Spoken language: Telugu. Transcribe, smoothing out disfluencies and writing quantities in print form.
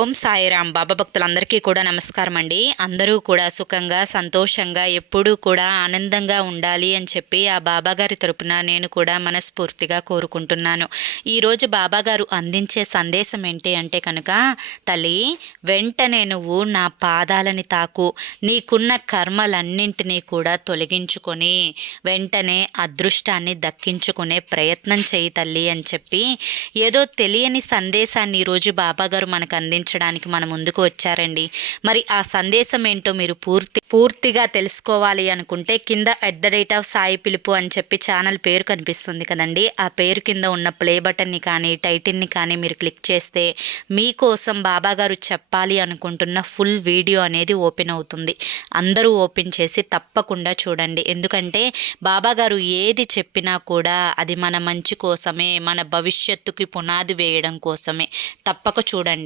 ఓం సాయిరామ్. బాబా భక్తులందరికీ కూడా నమస్కారం అండి. అందరూ కూడా సుఖంగా సంతోషంగా ఎప్పుడూ కూడా ఆనందంగా ఉండాలి అని చెప్పి ఆ బాబాగారి తరపున నేను కూడా మనస్ఫూర్తిగా కోరుకుంటున్నాను. ఈరోజు బాబాగారు అందించే సందేశం ఏంటి అంటే కనుక, తల్లి వెంటనే నువ్వు నా పాదాలని తాకు, నీకున్న కర్మలన్నింటినీ కూడా తొలగించుకొని వెంటనే అదృష్టాన్ని దక్కించుకునే ప్రయత్నం చేయి తల్లి అని చెప్పి ఏదో తెలియని సందేశాన్ని ఈరోజు బాబాగారు మనకు అందించడానికి మన ముందుకు వచ్చారండి. మరి ఆ సందేశం ఏంటో మీరు పూర్తిగా తెలుసుకోవాలి అనుకుంటే కింద @సాయి పిలుపు అని చెప్పి ఛానల్ పేరు కనిపిస్తుంది కదండి. ఆ పేరు కింద ఉన్న ప్లే బటన్ని కానీ టైటిల్ని కానీ మీరు క్లిక్ చేస్తే మీకోసం బాబాగారు చెప్పాలి అనుకుంటున్న ఫుల్ వీడియో అనేది ఓపెన్ అవుతుంది. అందరూ ఓపెన్ చేసి తప్పకుండా చూడండి. ఎందుకంటే బాబాగారు ఏది చెప్పినా కూడా అది మన మంచి కోసమే, మన భవిష్యత్తుకి పునాది వేయడం కోసమే. తప్పక చూడండి.